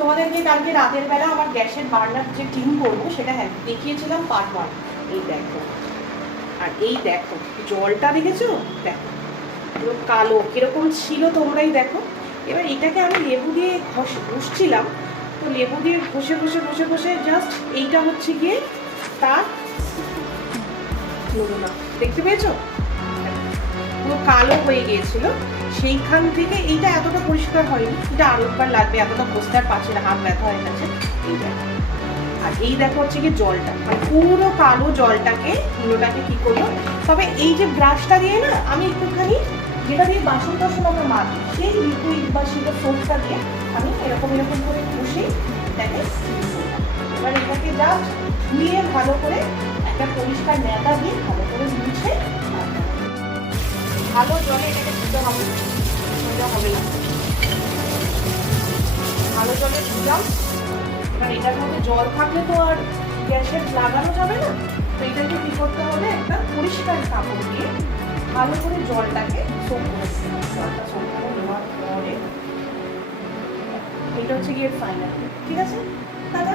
তোমাদেরকে কালকে রাতের বেলা আমার গ্যাসের বার্নার যে ক্লিন করবো সেটা হ্যাঁ দেখিয়েছিলাম পার্ট 1। এই দেখো, আর এই দেখো জলটা দেখেছো, দেখো পুরো কালো কিরকম ছিল তোমরাই দেখো। এবার এটাকে আমি লেবু দিয়ে ঘষছিলাম, তো লেবু দিয়ে ঘষে ঘষে ঘষে ঘষে জাস্ট এইটা হচ্ছে গিয়ে তার নমুনা, দেখতে পেয়েছো পুরো কালো হয়ে গিয়েছিল। সেইখান থেকে এইটা এতটা পরিষ্কার হয়নি, এটা আরো একবার লাগবে, এতটা বসতে আর পারছি না, হাত ব্যথা হয়ে গেছে। এই দেখো, আর এই দেখো হচ্ছে কি জলটা, মানে পুরো কালো জলটাকে ধুলোটাকে কি করলো। তবে এই যে ব্রাশটা দিয়ে না আমি একটুখানি যেটা দিয়ে বাসন টাসন আমরা মাজি সেই লিকুইড বা সেটা সোপটা দিয়ে আমি এরকম এরকম করে ঘষে এটাকে ক্লিন করলাম। এবার এটাকে জাস্ট ধুয়ে ভালো করে একটা পরিষ্কার ন্যাতা দিয়ে ভালো করে মুছে ভালো জলে এটাকে ধুতে হবে, সোজা হবে না, ভালো জলে ধুলাম। এবার এটার মধ্যে জল থাকলে তো আর গ্যাসের লাগানো যাবে না, তো এটাকে কি করতে হবে, একটা পরিষ্কার কাপড় দিয়ে ভালো করে জলটাকে সোপ করে দিতে হবে। জলটা সোপ করে নেওয়ার পরে এটা হচ্ছে গিয়ে ফাইনাল, ঠিক আছে দাদা।